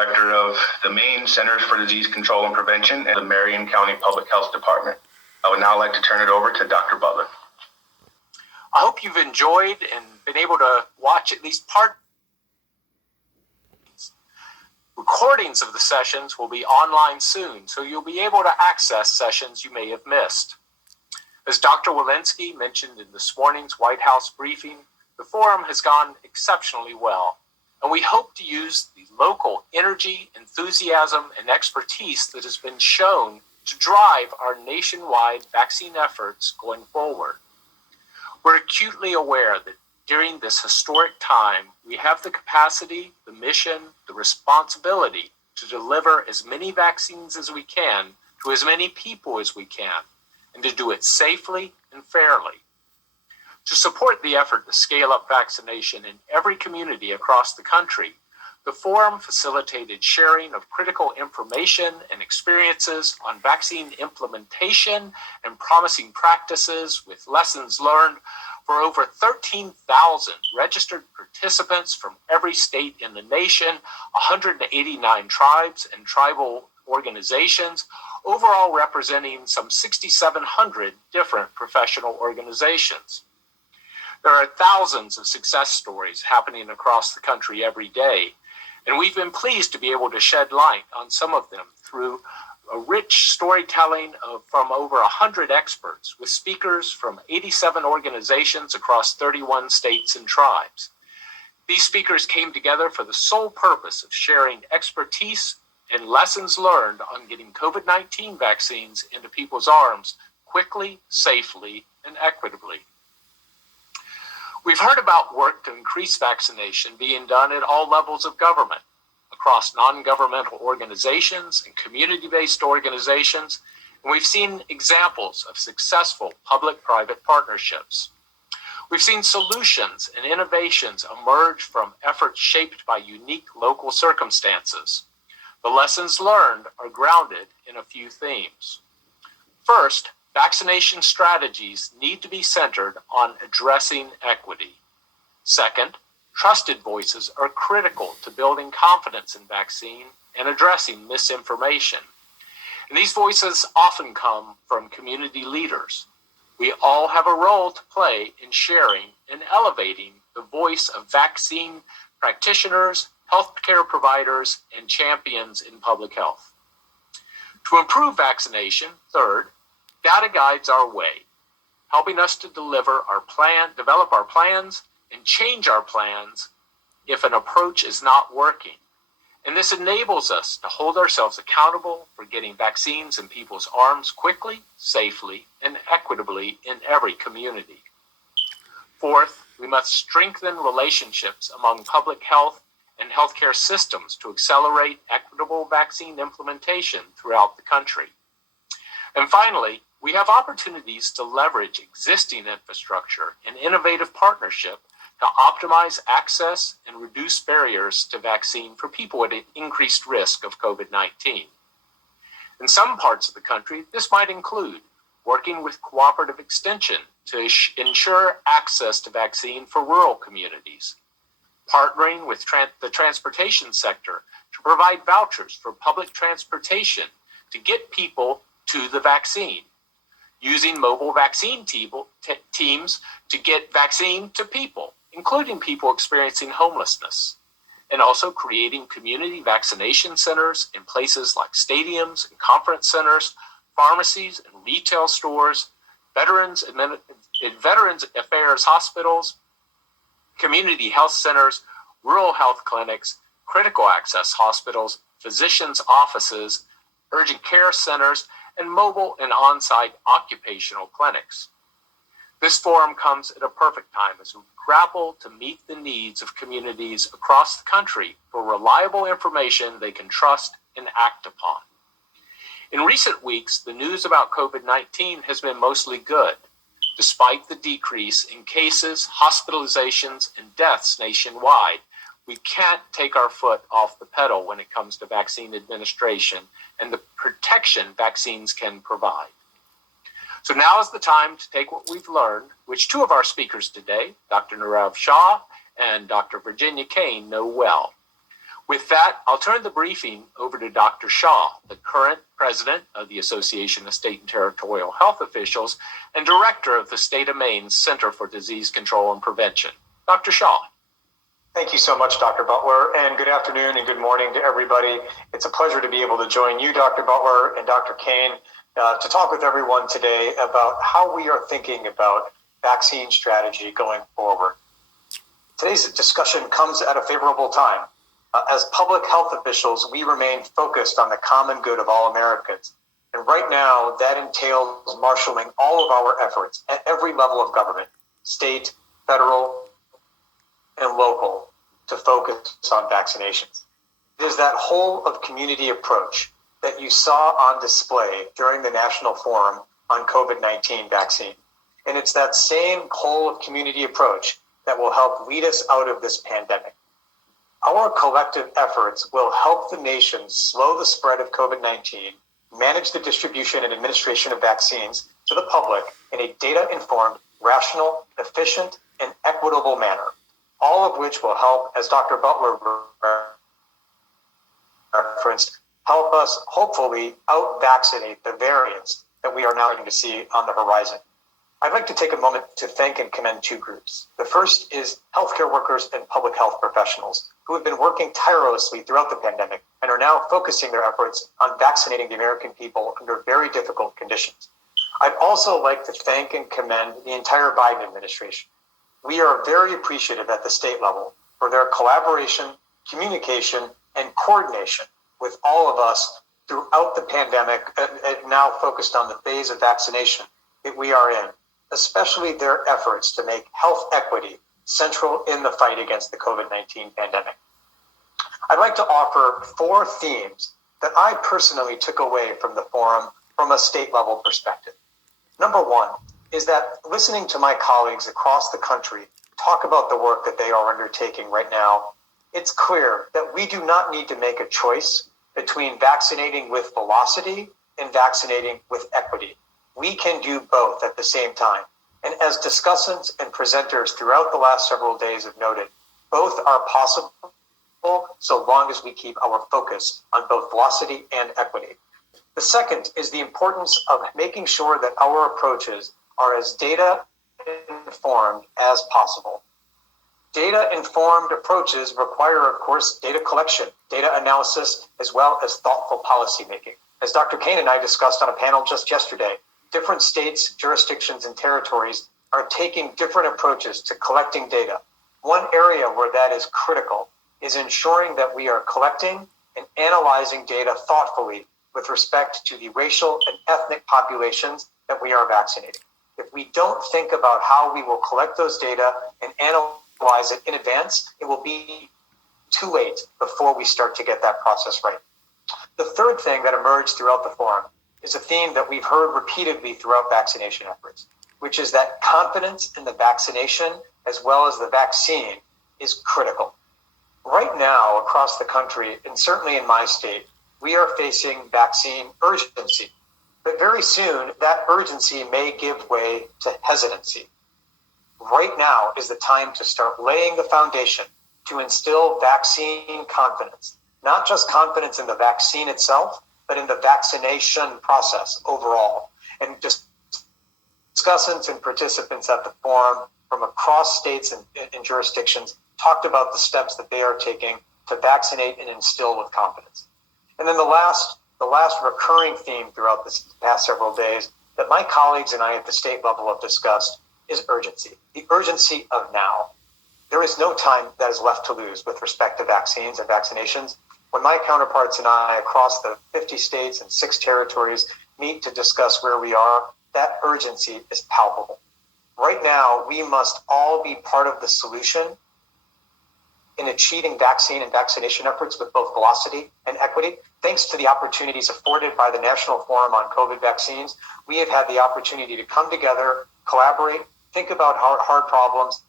Director of the Maine Centers for Disease Control and Prevention and the Marion County Public Health Department. I would now like to turn it over to Dr. Butler. I hope you've enjoyed and been able to watch at least part. Recordings of the sessions will be online soon, so you'll be able to access sessions you may have missed. As Dr. Walensky mentioned in this morning's White House briefing, the forum has gone exceptionally well, and we hope to use the local energy, enthusiasm, and expertise that has been shown to drive our nationwide vaccine efforts going forward. We're acutely aware that during this historic time, we have the capacity, the mission, the responsibility to deliver as many vaccines as we can to as many people as we can, and to do it safely and fairly. To support the effort to scale up vaccination in every community across the country, the forum facilitated sharing of critical information and experiences on vaccine implementation and promising practices with lessons learned for over 13,000 registered participants from every state in the nation, 189 tribes and tribal organizations, overall representing some 6,700 different professional organizations. There are thousands of success stories happening across the country every day, and we've been pleased to be able to shed light on some of them through a rich storytelling from over 100 experts with speakers from 87 organizations across 31 states and tribes. These speakers came together for the sole purpose of sharing expertise and lessons learned on getting COVID-19 vaccines into people's arms quickly, safely, and equitably. We've heard about work to increase vaccination being done at all levels of government, across non-governmental organizations and community-based organizations, and we've seen examples of successful public-private partnerships. We've seen solutions and innovations emerge from efforts shaped by unique local circumstances. The lessons learned are grounded in a few themes. First, vaccination strategies need to be centered on addressing equity. Second, trusted voices are critical to building confidence in vaccine and addressing misinformation. And these voices often come from community leaders. We all have a role to play in sharing and elevating the voice of vaccine practitioners, healthcare providers, and champions in public health. To improve vaccination, third, data guides our way, helping us to develop our plans, and change our plans if an approach is not working. And this enables us to hold ourselves accountable for getting vaccines in people's arms quickly, safely, and equitably in every community. Fourth, we must strengthen relationships among public health and healthcare systems to accelerate equitable vaccine implementation throughout the country. And finally, we have opportunities to leverage existing infrastructure and innovative partnership to optimize access and reduce barriers to vaccine for people at an increased risk of COVID-19. In some parts of the country, this might include working with cooperative extension to ensure access to vaccine for rural communities, partnering with the transportation sector to provide vouchers for public transportation to get people to the vaccine, using mobile vaccine teams to get vaccine to people, including people experiencing homelessness, and also creating community vaccination centers in places like stadiums and conference centers, pharmacies and retail stores, Veterans Affairs hospitals, community health centers, rural health clinics, critical access hospitals, physicians' offices, urgent care centers, and mobile and on-site occupational clinics. This forum comes at a perfect time as we grapple to meet the needs of communities across the country for reliable information they can trust and act upon. In recent weeks, the news about COVID-19 has been mostly good, despite the decrease in cases, hospitalizations, and deaths nationwide. We can't take our foot off the pedal when it comes to vaccine administration and the protection vaccines can provide. So now is the time to take what we've learned, which two of our speakers today, Dr. Nirav Shah and Dr. Virginia Kane, know well. With that, I'll turn the briefing over to Dr. Shaw, the current president of the Association of State and Territorial Health Officials and director of the State of Maine's Center for Disease Control and Prevention. Dr. Shaw. Thank you so much, Dr. Butler, and good afternoon and good morning to everybody. It's a pleasure to be able to join you, Dr. Butler, and Dr. Kane to talk with everyone today about how we are thinking about vaccine strategy going forward. Today's discussion comes at a favorable time. As public health officials, we remain focused on the common good of all Americans. And right now, that entails marshaling all of our efforts at every level of government, state, federal, and local, to focus on vaccinations. It is that whole of community approach that you saw on display during the National Forum on COVID-19 vaccine. And it's that same whole of community approach that will help lead us out of this pandemic. Our collective efforts will help the nation slow the spread of COVID-19, manage the distribution and administration of vaccines to the public in a data-informed, rational, efficient, and equitable manner, all of which will help, as Dr. Butler referenced, help us hopefully out-vaccinate the variants that we are now going to see on the horizon. I'd like to take a moment to thank and commend two groups. The first is healthcare workers and public health professionals who have been working tirelessly throughout the pandemic and are now focusing their efforts on vaccinating the American people under very difficult conditions. I'd also like to thank and commend the entire Biden administration. We are very appreciative at the state level for their collaboration, communication, and coordination with all of us throughout the pandemic, now focused on the phase of vaccination that we are in, especially their efforts to make health equity central in the fight against the COVID-19 pandemic. I'd like to offer 4 themes that I personally took away from the forum from a state level perspective. Number 1 is that listening to my colleagues across the country talk about the work that they are undertaking right now, it's clear that we do not need to make a choice between vaccinating with velocity and vaccinating with equity. We can do both at the same time. And as discussants and presenters throughout the last several days have noted, both are possible so long as we keep our focus on both velocity and equity. The second is the importance of making sure that our approaches are as data-informed as possible. Data-informed approaches require, of course, data collection, data analysis, as well as thoughtful policymaking. As Dr. Kane and I discussed on a panel just yesterday, different states, jurisdictions, and territories are taking different approaches to collecting data. One area where that is critical is ensuring that we are collecting and analyzing data thoughtfully with respect to the racial and ethnic populations that we are vaccinating. If we don't think about how we will collect those data and analyze it in advance, it will be too late before we start to get that process right. The third thing that emerged throughout the forum is a theme that we've heard repeatedly throughout vaccination efforts, which is that confidence in the vaccination as well as the vaccine is critical. Right now, across the country, and certainly in my state, we are facing vaccine urgency. But very soon, that urgency may give way to hesitancy. Right now is the time to start laying the foundation to instill vaccine confidence, not just confidence in the vaccine itself, but in the vaccination process overall. And just discussants and participants at the forum from across states and jurisdictions talked about the steps that they are taking to vaccinate and instill with confidence. And then the last recurring theme throughout this past several days that my colleagues and I at the state level have discussed is urgency, the urgency of now. There is no time that is left to lose with respect to vaccines and vaccinations. When my counterparts and I across the 50 states and 6 territories meet to discuss where we are, that urgency is palpable. Right now, we must all be part of the solution in achieving vaccine and vaccination efforts with both velocity and equity. Thanks to the opportunities afforded by the National Forum on COVID vaccines, we have had the opportunity to come together, collaborate, think about hard problems,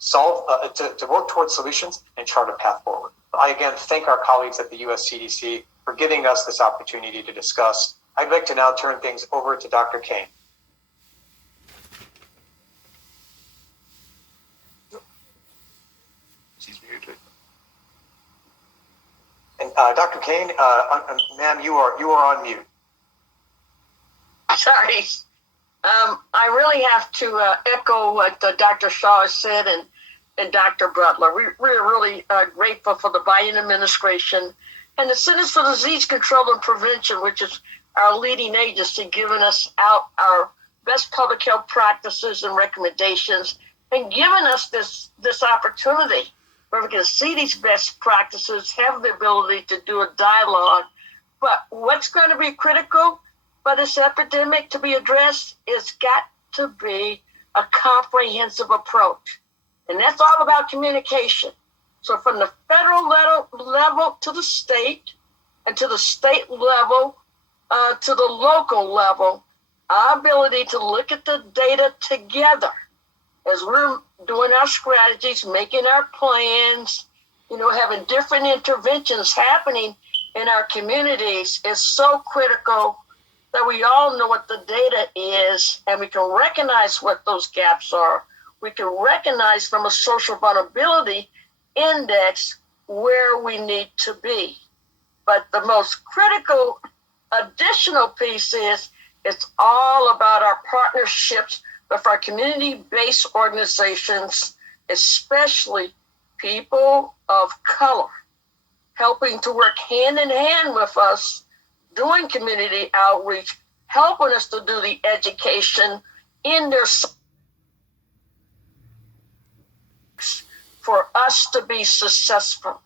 to work towards solutions and chart a path forward. I again thank our colleagues at the US CDC for giving us this opportunity to discuss. I'd like to now turn things over to Dr. Kane. She's muted. And Dr. Kane, ma'am, you are on mute. Sorry. I really have to echo what Dr. Shaw has said and Dr. Butler. We're really grateful for the Biden administration and the Centers for Disease Control and Prevention, which is our leading agency, giving us out our best public health practices and recommendations and giving us this opportunity where we can see these best practices, have the ability to do a dialogue. But what's going to be critical for this epidemic to be addressed is got to be a comprehensive approach. And that's all about communication. So from the federal level to the state, and to the state level to the local level, our ability to look at the data together as we're doing our strategies, making our plans, having different interventions happening in our communities is so critical that we all know what the data is and we can recognize what those gaps are. We can recognize from a social vulnerability index where we need to be. But the most critical additional piece is it's all about our partnerships with our community-based organizations, especially people of color, helping to work hand in hand with us, doing community outreach, helping us to do the education in their for us to be successful.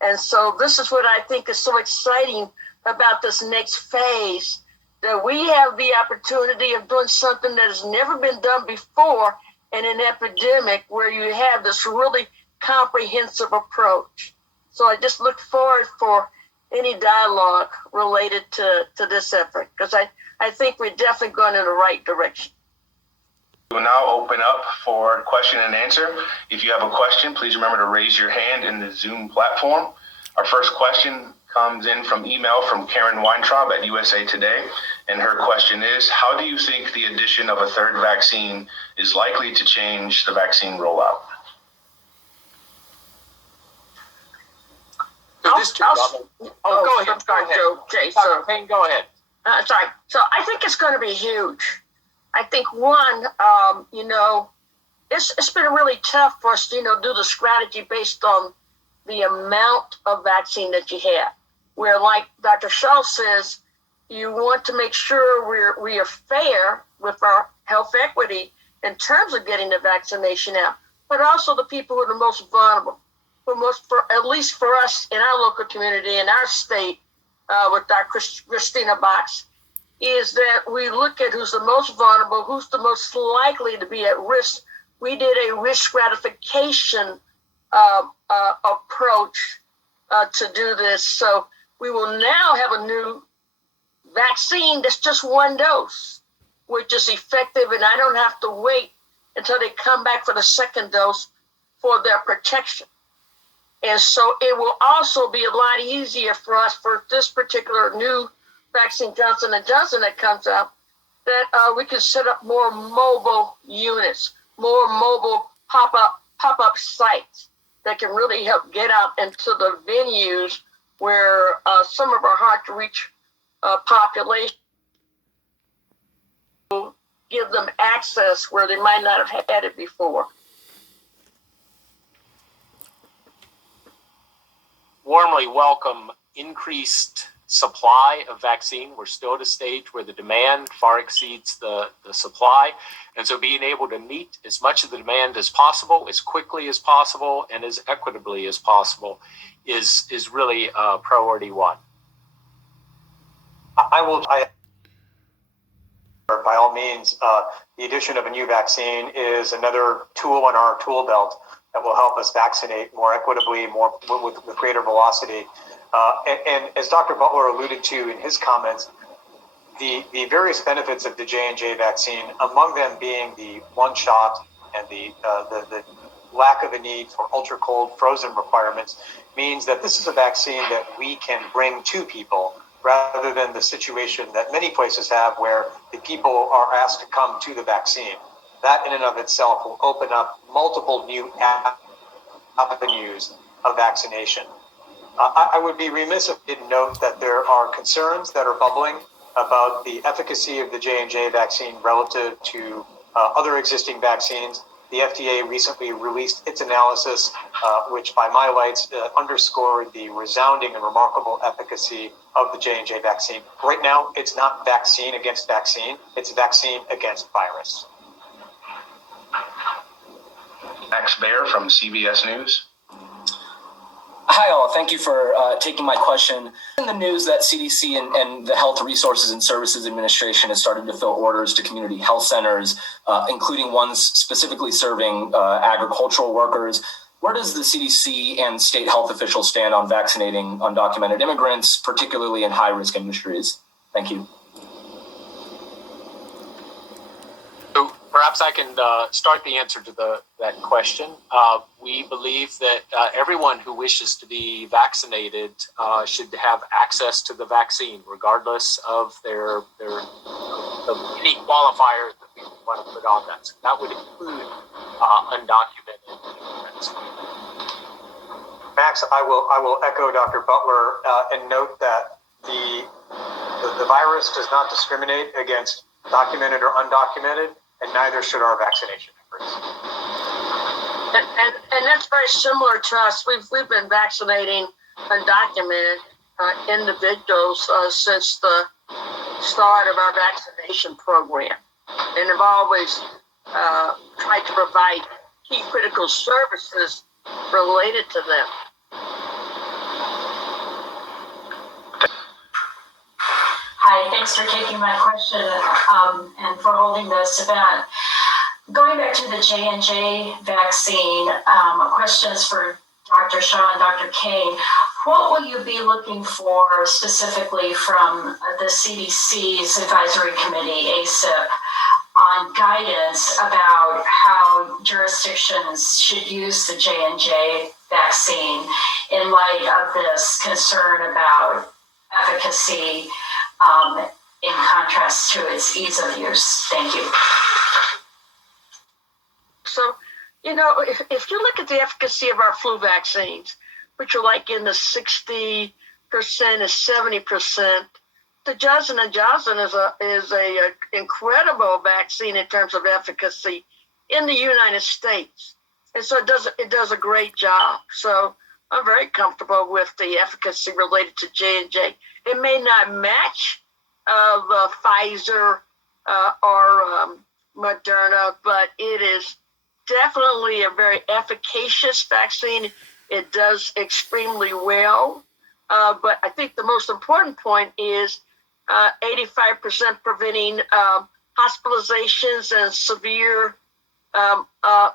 And so this is what I think is so exciting about this next phase, that we have the opportunity of doing something that has never been done before in an epidemic where you have this really comprehensive approach. So I just look forward for any dialogue related to this effort, because I think we're definitely going in the right direction. We will now open up for question and answer. If you have a question, please remember to raise your hand in the Zoom platform. Our first question comes in from email from Karen Weintraub at USA Today. And her question is, how do you think the addition of a third vaccine is likely to change the vaccine rollout? Go ahead. Dr. Payne, go ahead. Sorry. So I think it's going to be huge. I think one, it's been really tough for us to, do the strategy based on the amount of vaccine that you have. Where, like Dr. Shaw says, you want to make sure we are fair with our health equity in terms of getting the vaccination out, but also the people who are the most vulnerable, at least for us in our local community, in our state, with Dr. Christina Box, is that we look at who's the most vulnerable, who's the most likely to be at risk. We did a risk stratification approach to do this. So we will now have a new vaccine that's just one dose, which is effective, and I don't have to wait until they come back for the second dose for their protection. And so it will also be a lot easier for us for this particular new vaccine, Johnson & Johnson, that comes out, that we can set up more mobile units, more mobile pop-up sites that can really help get out into the venues where some of our hard-to-reach population, will give them access where they might not have had it before. Warmly welcome increased supply of vaccine. We're still at a stage where the demand far exceeds the supply. And so being able to meet as much of the demand as possible, as quickly as possible, and as equitably as possible is really priority one. By all means, the addition of a new vaccine is another tool in our tool belt that will help us vaccinate more equitably, with greater velocity. And as Dr. Butler alluded to in his comments, the various benefits of the J&J vaccine, among them being the one shot and the lack of a need for ultra cold frozen requirements, means that this is a vaccine that we can bring to people rather than the situation that many places have where the people are asked to come to the vaccine. That in and of itself will open up multiple new avenues of vaccination. I would be remiss if I didn't note that there are concerns that are bubbling about the efficacy of the J&J vaccine relative to other existing vaccines. The FDA recently released its analysis, which by my lights underscored the resounding and remarkable efficacy of the J&J vaccine. Right now, it's not vaccine against vaccine, it's vaccine against virus. Max Baer from CBS News. Hi all, thank you for taking my question. In the news that CDC and the Health Resources and Services Administration has started to fill orders to community health centers, including ones specifically serving agricultural workers. Where does the CDC and state health officials stand on vaccinating undocumented immigrants, particularly in high-risk industries? Thank you. So perhaps I can start the answer to that question. We believe that everyone who wishes to be vaccinated should have access to the vaccine, regardless of their any qualifiers that we want to put on that. So that would include undocumented immigrants. Max, I will echo Dr. Butler and note that the virus does not discriminate against documented or undocumented, and neither should our vaccination efforts. And that's very similar to us. We've been vaccinating undocumented individuals since the start of our vaccination program, and have always tried to provide key critical services related to them. Hi, thanks for taking my question and for holding this event. Going back to the J&J vaccine, questions for Dr. Shaw and Dr. Kane. What will you be looking for specifically from the CDC's advisory committee, ACIP, on guidance about how jurisdictions should use the J&J vaccine in light of this concern about efficacy in contrast to its ease of use? Thank you. So, if you look at the efficacy of our flu vaccines, which are like in the 60% to 70%, the Johnson & Johnson is a incredible vaccine in terms of efficacy in the United States. And so it does a great job. So I'm very comfortable with the efficacy related to J&J. It may not match the Pfizer or Moderna, but it is definitely a very efficacious vaccine. It does extremely well. But I think the most important point is 85% preventing hospitalizations and severe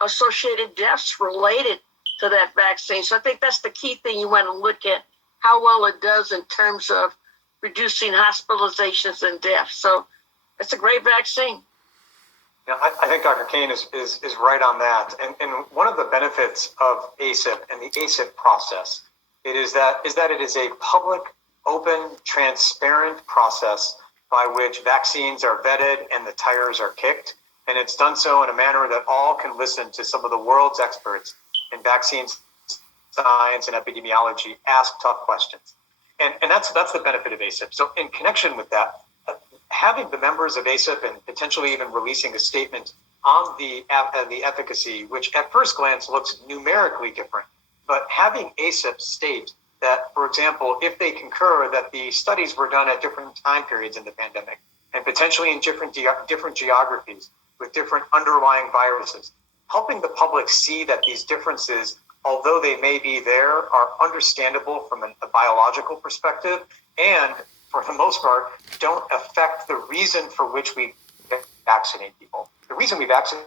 associated deaths related to that vaccine. So I think that's the key thing you want to look at, how well it does in terms of reducing hospitalizations and deaths. So it's a great vaccine. Yeah, I think Dr. Kane is right on that. And one of the benefits of ACIP and the ACIP process is that it is a public, open, transparent process by which vaccines are vetted and the tires are kicked. And it's done so in a manner that all can listen to some of the world's experts in vaccine science and epidemiology ask tough questions. And that's the benefit of ACIP. So in connection with that, having the members of ACIP and potentially even releasing a statement on the efficacy, which at first glance looks numerically different, but having ACIP state that, for example, if they concur that the studies were done at different time periods in the pandemic and potentially in different geographies with different underlying viruses, helping the public see that these differences, although they may be there, are understandable from a biological perspective and, for the most part, don't affect the reason for which we vaccinate people. The reason we vaccinate